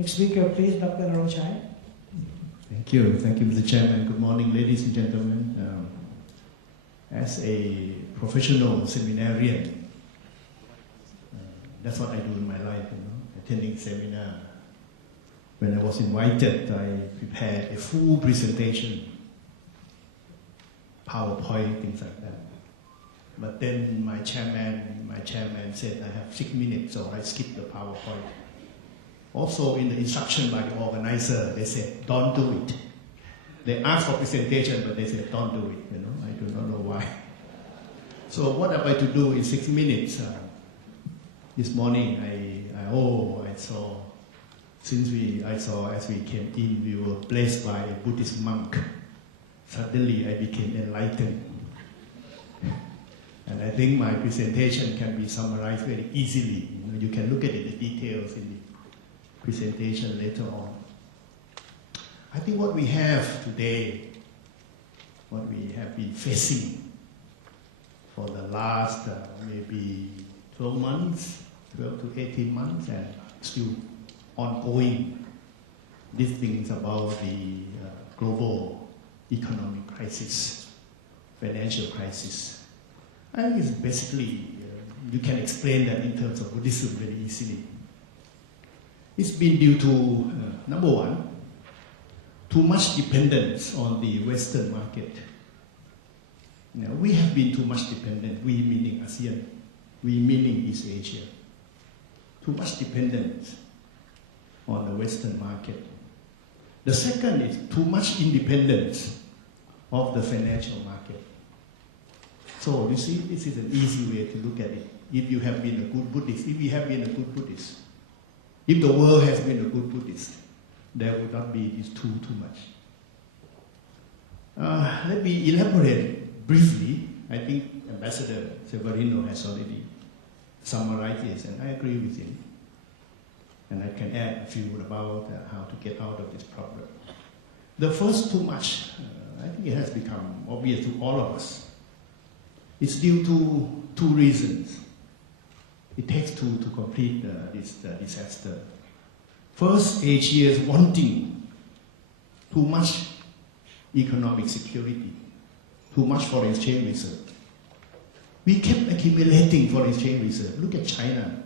Next speaker, please, Dr.narongchai. Thank you, Mr. Chairman. Good morning, ladies and gentlemen. As a professional seminarian, that's what I do in my life, attending seminar. When I was invited, I prepared a full presentation, PowerPoint, things like that. But then my chairman said I have 6 minutes, so I skipped the PowerPoint. Also in the instruction by the organizer, they said, don't do it. They asked for presentation, but they said, don't do it, I do not know why. So what am I to do in 6 minutes? This morning, I saw, as we came in, we were blessed by a Buddhist monk. Suddenly, I became enlightened. And I think my presentation can be summarized very easily. You can look at the details in the presentation later on. I think what we have today, what we have been facing for the last maybe 12 to 18 months, and still ongoing, these things about the global economic crisis, financial crisis. I think it's basically, you can explain that in terms of Buddhism very easily. It's been due to, number one, too much dependence on the Western market. We have been too much dependent, we meaning ASEAN, we meaning East Asia. Too much dependence on the Western market. The second is too much independence of the financial market. So you see, this is an easy way to look at it. If you have been a good Buddhist, if we have been a good Buddhist, if the world has been a good Buddhist, there would not be this too much. Let me elaborate briefly. I think Ambassador Severino has already summarized this, and I agree with him. And I can add a few about how to get out of this problem. The first too much, I think it has become obvious to all of us. It's due to two reasons. It takes two to complete this disaster. First, Asia is wanting too much economic security, too much foreign exchange reserve. We kept accumulating foreign exchange reserve. Look at China,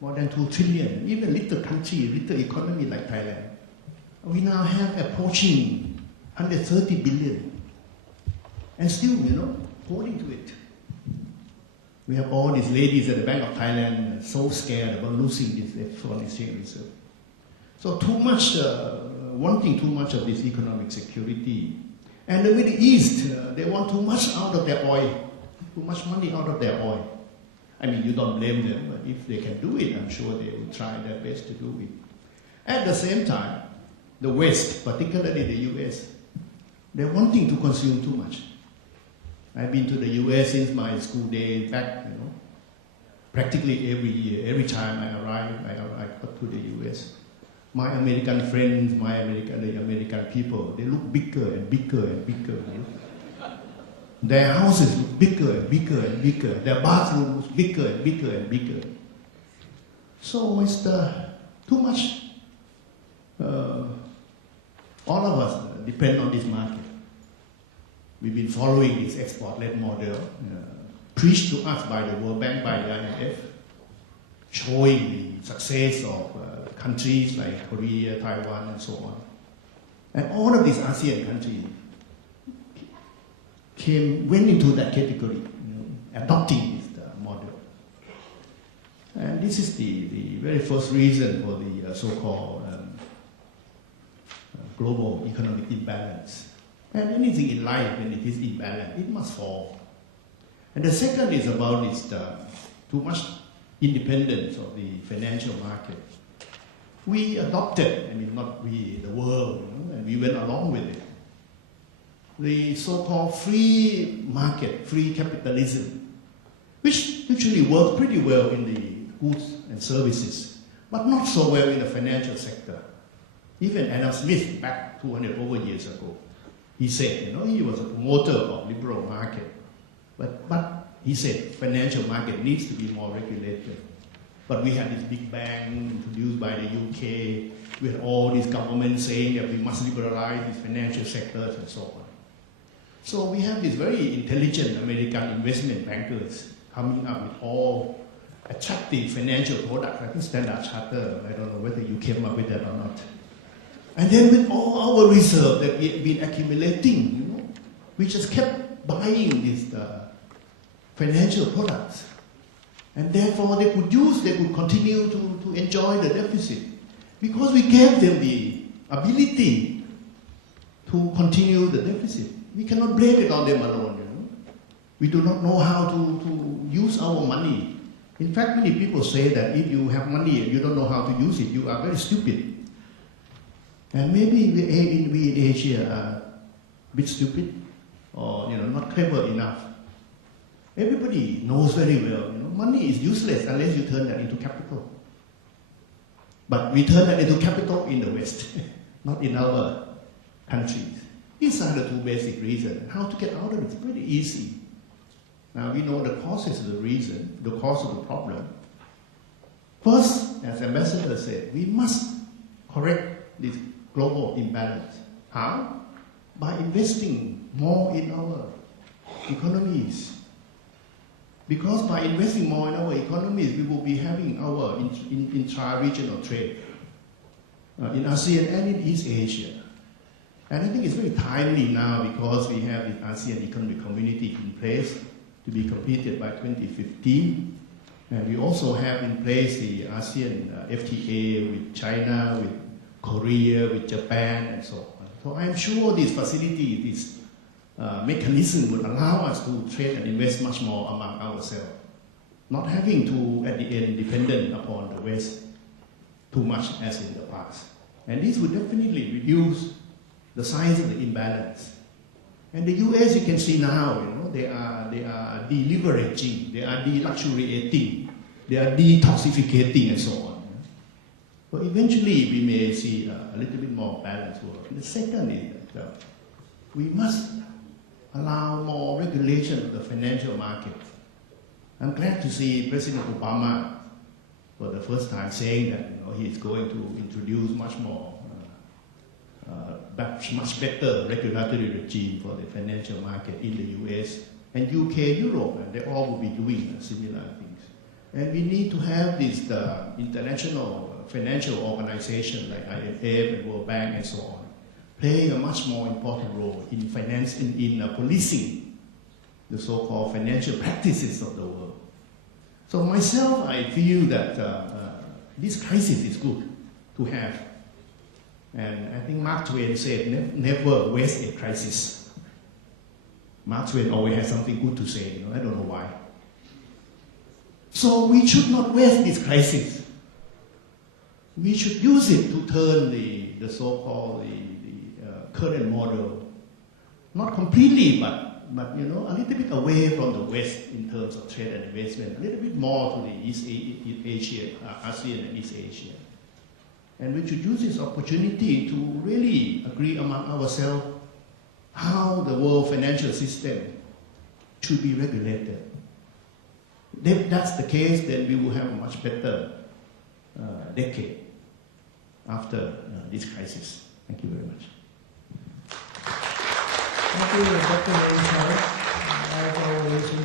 more than 2 trillion. Even little country, little economy like Thailand. We now have approaching 130 billion. And still, holding to it. We have all these ladies at the Bank of Thailand so scared about losing this foreign exchange reserve. So too much, wanting too much of this economic security. And the Middle East, they want too much out of their oil, too much money out of their oil. I mean, you don't blame them, but if they can do it, I'm sure they will try their best to do it. At the same time, the West, particularly the US, they're wanting to consume too much. I've been to the US since my school days back, practically every year. Every time I arrive to the US. My American friends, the American people, they look bigger and bigger and bigger. Their houses look bigger and bigger and bigger. Their bathrooms look bigger and bigger and bigger. So it's too much. All of us depend on this market. We've been following this export-led model, preached to us by the World Bank, by the IMF, showing the success of countries like Korea, Taiwan, and so on. And all of these ASEAN countries went into that category, adopting this model. And this is the very first reason for the so-called global economic imbalance. And anything in life, when it is imbalanced, it must fall. And the second is about this too much independence of the financial market. We adopted, not we, the world, and we went along with it. The so-called free market, free capitalism, which actually worked pretty well in the goods and services, but not so well in the financial sector. Even Adam Smith, back 200 over years ago, he said, he was a promoter of liberal market, but he said financial market needs to be more regulated. But we had this big bang introduced by the UK. We had all these governments saying that we must liberalize these financial sectors and so on. So we have these very intelligent American investment bankers coming up with all attractive financial products. I think Standard Chartered, I don't know whether you came up with that or not. And then with all our reserve that we have been accumulating, we just kept buying these financial products. And therefore they could continue to enjoy the deficit. Because we gave them the ability to continue the deficit. We cannot blame it on them alone. We do not know how to use our money. In fact, many people say that if you have money and you don't know how to use it, you are very stupid. And maybe we in Asia are a bit stupid or not clever enough. Everybody knows very well, money is useless unless you turn that into capital. But we turn that into capital in the West, not in our countries. These are the two basic reasons. How to get out of it is pretty easy. Now we know the causes of the reason, the cause of the problem. First, as Ambassador said, we must correct this global imbalance. How? By investing more in our economies. Because by investing more in our economies, we will be having our intra-regional trade in ASEAN and in East Asia. And I think it's very timely now because we have the ASEAN Economic Community in place to be completed by 2015. And we also have in place the ASEAN FTA with China, with Korea, with Japan, and so on. So I'm sure this facility, this mechanism would allow us to trade and invest much more among ourselves, not having to, at the end, dependent upon the West too much as in the past. And this would definitely reduce the size of the imbalance. And the US, you can see now, they are deleveraging, they are deluxuriating, they are detoxificating, and so on. But eventually, we may see a little bit more balanced world. And the second is that we must allow more regulation of the financial market. I'm glad to see President Obama, for the first time, saying that he is going to introduce much better regulatory regime for the financial market in the US and UK, Europe, and they all will be doing similar things. And we need to have this international financial organization like IMF and World Bank and so on, playing a much more important role in policing the so-called financial practices of the world. So myself, I feel that this crisis is good to have. And I think Mark Twain said, never waste a crisis. Mark Twain always has something good to say, I don't know why. So we should not waste this crisis. We should use it to turn the so-called current model, not completely, but a little bit away from the West in terms of trade and investment, a little bit more to the East Asia, ASEAN and East Asia. And we should use this opportunity to really agree among ourselves how the world financial system should be regulated. If that's the case, then we will have a much better decade after this crisis. Thank you very much. Thank you, Dr. narongchai.